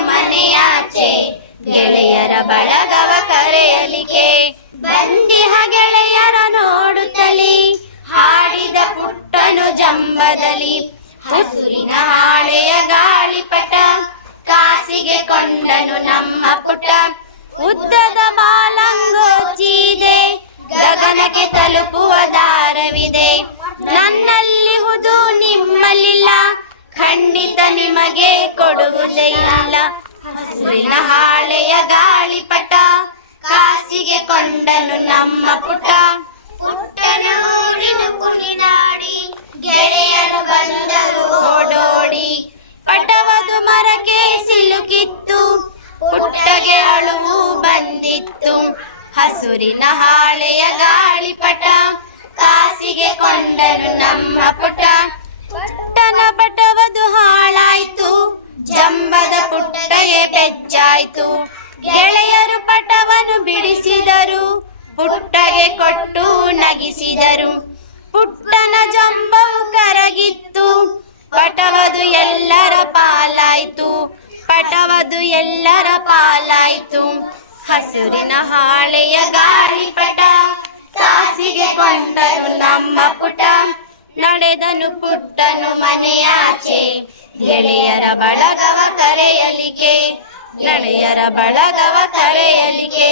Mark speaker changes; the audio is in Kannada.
Speaker 1: ಮನೆಯಾಚೆ. ಗೆಳೆಯರ ಬಳಗವ ಕರೆಯಲಿಕೆ. ಬಂದಿಹ ಗೆಳೆಯರ ನೋಡುತ್ತಲಿ. ಹಾಡಿದ ಪುಟ್ಟನು ಜಂಬದಲ್ಲಿ. ಹಸುರಿನ ಹಾಳೆಯ ಗಾಳಿಪಟ ಕಾಸಿಗೆ ಕೊಂಡನು ನಮ್ಮ ಪುಟ. ಉದ್ದದ ಬಾಲಂಗೋಚಿದೆ. ಗಗನಕ್ಕೆ ತಲುಪುವ ದಾರವಿದೆ. ನನ್ನಲ್ಲಿ ಹುದು ನಿಮ್ಮಲ್ಲಿಲ್ಲ ಖಂಡಿತ ನಿಮಗೆ ಕೊಡುವುದೇ ಇಲ್ಲ ಹಸುವಿನ ಹಾಳೆಯ ಗಾಳಿಪಟ ಕಾಸಿಗೆ ಕೊಂಡನು ನಮ್ಮ ಪುಟ. ಪುಟ್ಟನೂರಿನ ಕುಣಿದಾಡಿ ಗೆಳೆಯರು ಬಂದರು ಓಡೋಡಿ. ಪಟವದು ಮರಕ್ಕೆ ಸಿಲುಕಿತ್ತು, ಪುಟ್ಟಗೆ ಅಳುವು ಬಂದಿತ್ತು. ಹಸುರಿನ ಹಾಳೆಯ ಗಾಳಿಪಟ ಕಾಸಿಗೆ ಕೊಂಡನು ನಮ್ಮ ಪುಟ. ಪುಟ್ಟಗೆ ಬೆಚ್ಚಾಯ್ತು. ಗೆಳೆಯರು ಪಟವನ್ನು ಬಿಡಿಸಿದರು. ಪುಟ್ಟಗೆ ಕೊಟ್ಟು ನಗಿಸಿದರು. ಪುಟ್ಟನ ಜಂಬವು ಕರಗಿತ್ತು. ಪಟವದು ಎಲ್ಲರ ಪಾಲಾಯ್ತು. ಪಟವದು ಎಲ್ಲರ ಪಾಲಾಯ್ತು. ಹಸುರಿನ ಹಾಳೆಯ ಗಾಳಿಪಟ ಕಾಸಿಗೆ ಕೊಂಡರು ನಮ್ಮ ಪುಟ. ನಡೆದನು ಪುಟ್ಟನು ಮನೆಯಾಚೆ ಗೆಳೆಯರ ಬಳಗವ ಕರೆಯಲಿಕೆ ಗೆಳೆಯರ ಬಳಗವ ಕರೆಯಲಿಕೆ